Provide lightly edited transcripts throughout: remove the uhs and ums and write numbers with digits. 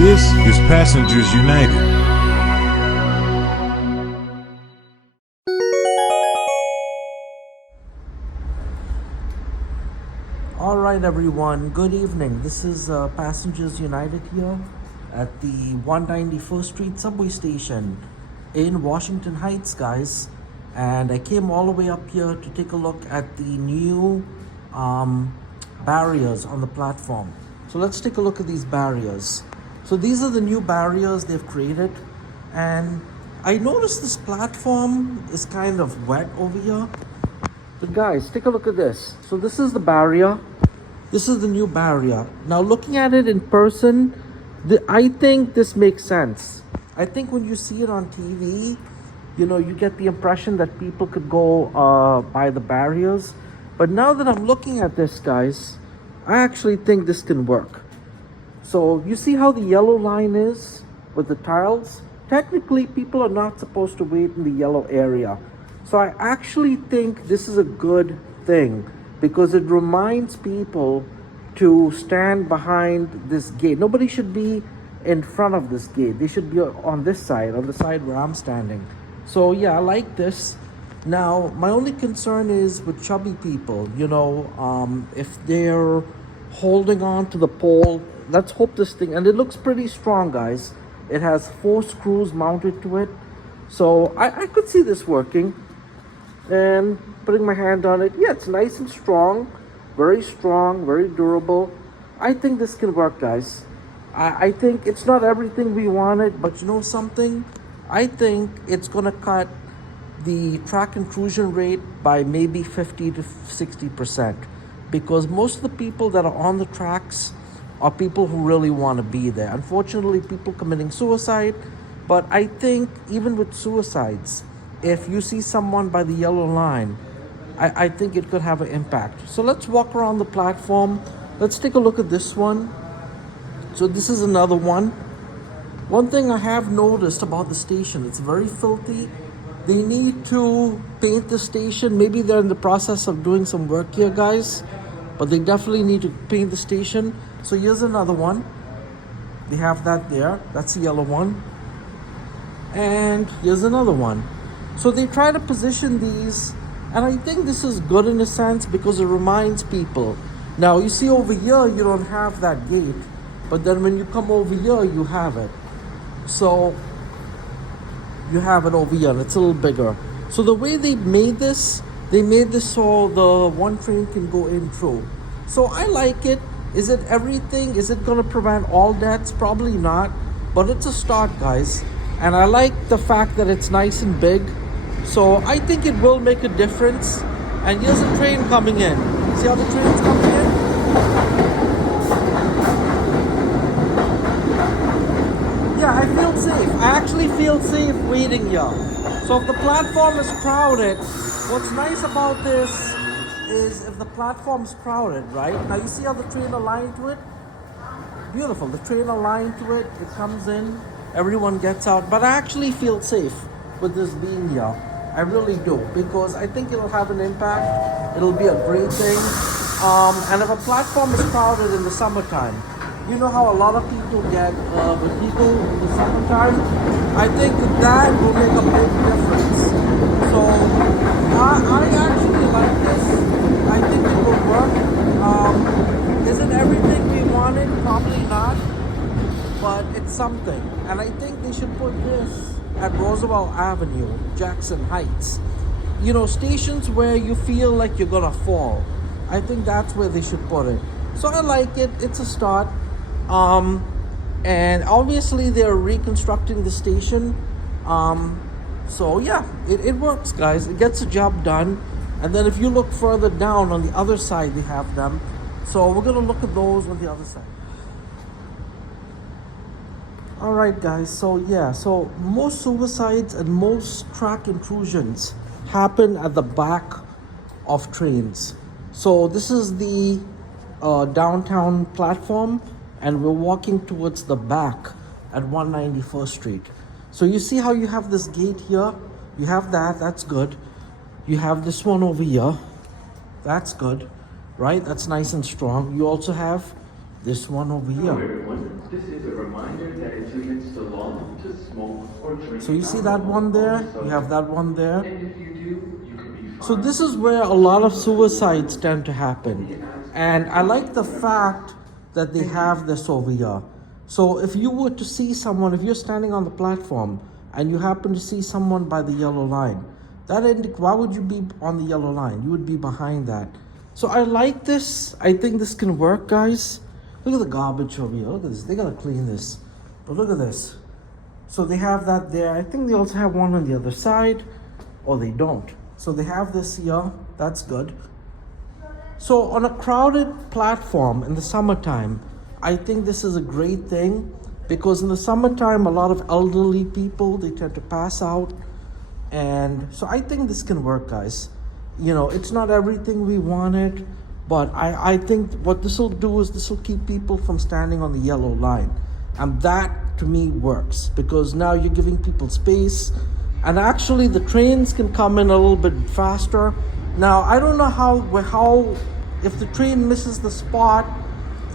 This is Passengers United. All right, everyone. Good evening. This is Passengers United here at the 191st Street subway station in Washington Heights, guys. And I came all the way up here to take a look at the new barriers on the platform. So let's take a look at these barriers. So these are the new barriers they've created. And I noticed this platform is kind of wet over here. But guys, take a look at this. So this is the barrier. This is the new barrier. Now looking at it in person, I think this makes sense. I think when you see it on TV, you get the impression that people could go by the barriers. But now that I'm looking at this, guys, I actually think this can work. So you see how the yellow line is with the tiles? Technically, people are not supposed to wait in the yellow area. So I actually think this is a good thing because it reminds people to stand behind this gate. Nobody should be in front of this gate. They should be on this side, on the side where I'm standing. So yeah, I like this. Now, my only concern is with chubby people, if they're holding on to the pole. Let's hope this thing, and it looks pretty strong, guys. It has 4 screws mounted to it. So I could see this working. And putting my hand on it, yeah, it's nice and strong, very durable. I think this can work, guys. I think it's not everything we wanted, but you know something? I think it's gonna cut the track intrusion rate by maybe 50 to 60%, because most of the people that are on the tracks are people who really want to be there. Unfortunately, people committing suicide, but I think even with suicides, if you see someone by the yellow line, I think it could have an impact. So let's walk around the platform. Let's take a look at this one. So this is another one. One thing I have noticed about the station, it's very filthy. They need to paint the station. Maybe they're in the process of doing some work here, guys, but they definitely need to paint the station. So here's another one. They have that there. That's the yellow one. And here's another one. So they try to position these, and I think this is good in a sense because it reminds people. Now you see over here, you don't have that gate, but then when you come over here, you have it. So you have it over here, and it's a little bigger. So the way they made this so the one train can go in through. So I like it. Is it everything? Is it gonna prevent all deaths? Probably not, but it's a start, guys. And I like the fact that it's nice and big. So I think it will make a difference. And here's a train coming in. See how the train's coming in? Yeah, I feel safe. I actually feel safe waiting here. So if the platform is crowded, what's nice about this is if the platform's crowded, right? Now you see how the train aligned to it? Beautiful. The train aligned to it. It comes in. Everyone gets out. But I actually feel safe with this being here. I really do, because I think it'll have an impact. It'll be a great thing. And if a platform is crowded in the summertime, you know how a lot of people get with people in the summertime? I think that will make a big difference. So I actually like this. I think it will work. Is it everything we wanted? Probably not. But it's something. And I think they should put this at Roosevelt Avenue, Jackson Heights. Stations where you feel like you're gonna fall. I think that's where they should put it. So I like it. It's a start. And obviously they're reconstructing the station. So yeah, it works, guys. It gets the job done. And then if you look further down on the other side, they have them. So we're gonna look at those on the other side. All right, guys. So yeah, so most suicides and most track intrusions happen at the back of trains. So this is the downtown platform, and we're walking towards the back at 191st Street. So you see how you have this gate here? You have that's good. You have this one over here. That's good, right? That's nice and strong. You also have this one over here. This is a reminder that it's against the law to smoke or drink. So you see that one there? You have that one there. And if you do, you could be fined. So this is where a lot of suicides tend to happen. And I like the fact that they have this over here. So if you were to see someone, if you're standing on the platform and you happen to see someone by the yellow line, why would you be on the yellow line? You would be behind that. So I like this. I think this can work, guys. Look at the garbage over here. Look at this. They gotta clean this. But look at this. So they have that there. I think they also have one on the other side, or they don't. So they have this here. That's good. So on a crowded platform in the summertime, I think this is a great thing because in the summertime, a lot of elderly people, they tend to pass out. And so I think this can work, guys. You know, it's not everything we wanted, but I think what this will do is this will keep people from standing on the yellow line. And that to me works because now you're giving people space. And actually the trains can come in a little bit faster. Now, I don't know how if the train misses the spot,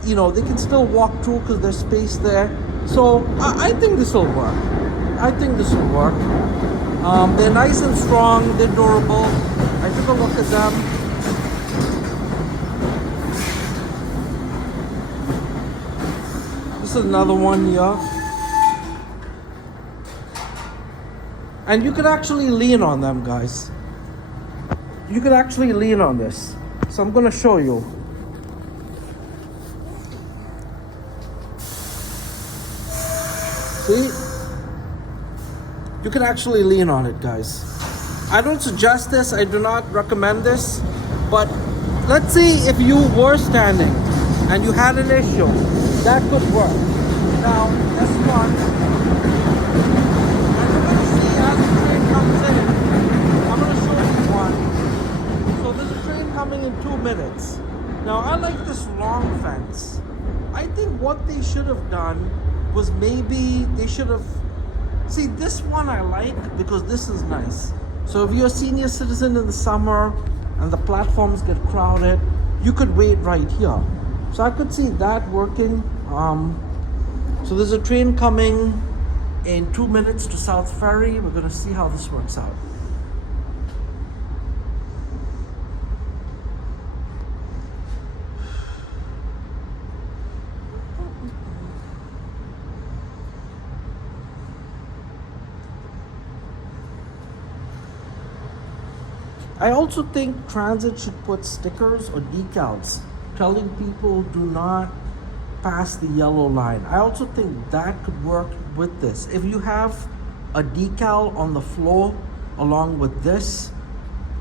you know, they can still walk through because there's space there. So I think this will work. I think this will work. They're nice and strong. They're durable. I took a look at them. This is another one here. And you could actually lean on them, guys. You could actually lean on this. So I'm going to show you. See? You can actually lean on it, guys. I don't suggest this. I do not recommend this. But let's see if you were standing and you had an issue. That could work. Now, this one, and you're going to see as the train comes in, I'm going to show you one. So there's a train coming in 2 minutes. Now, I like this long fence. I think what they should have done was maybe they should have... See, this one I like because this is nice. So if you're a senior citizen in the summer and the platforms get crowded, you could wait right here. So I could see that working. So there's a train coming in 2 minutes to South Ferry. We're going to see how this works out. I also think transit should put stickers or decals telling people do not pass the yellow line. I also think that could work with this. If you have a decal on the floor along with this,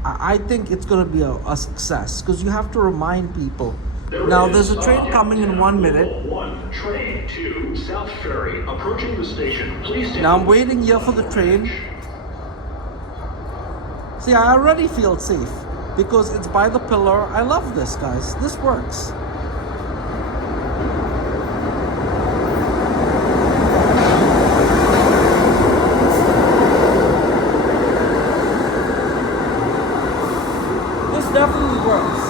I think it's going to be a success because you have to remind people. Now there's a train coming in 1 minute. One train to South Ferry approaching the station. Please stand. Now I'm waiting here for the train. See, I already feel safe because it's by the pillar. I love this, guys. This works. This definitely works.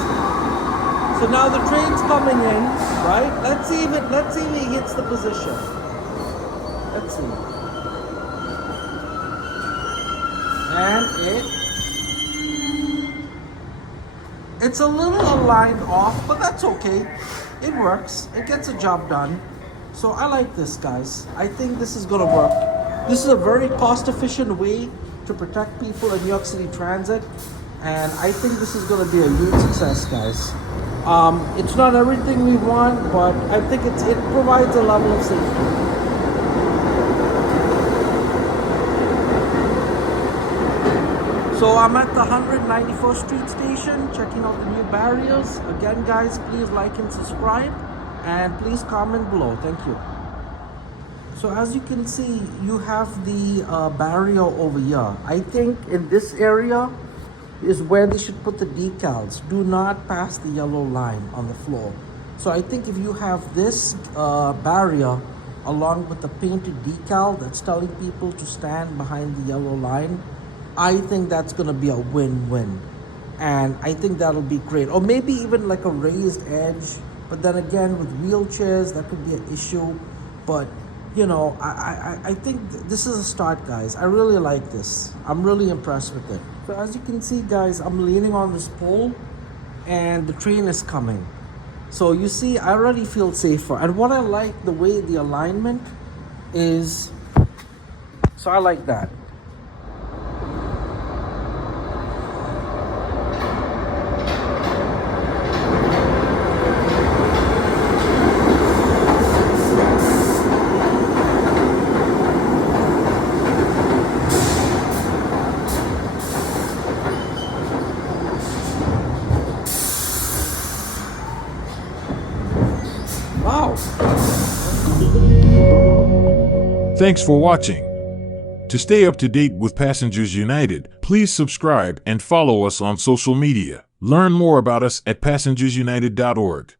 So now the train's coming in, right? Let's see if he hits the position. Let's see. And it's a little aligned off, but that's okay. It works. It gets a job done. So I like this, guys. I think this is gonna work. This is a very cost-efficient way to protect people in New York City Transit, and I think this is gonna be a huge success, guys. It's not everything we want, but I think it provides a level of safety. So I'm at the 191st Street station, checking out the new barriers. Again, guys, please like and subscribe, and please comment below. Thank you. So as you can see, you have the barrier over here. I think in this area is where they should put the decals. Do not pass the yellow line on the floor. So I think if you have this barrier along with the painted decal that's telling people to stand behind the yellow line, I think that's going to be a win-win. And I think that'll be great. Or maybe even like a raised edge. But then again, with wheelchairs, that could be an issue. But you know, I think this is a start, guys. I really like this. I'm really impressed with it. So as you can see, guys, I'm leaning on this pole and the train is coming. So you see, I already feel safer. And what I like, the way the alignment is, so I like that. Wow. Thanks for watching. To stay up to date with Passengers United, please subscribe and follow us on social media. Learn more about us at passengersunited.org.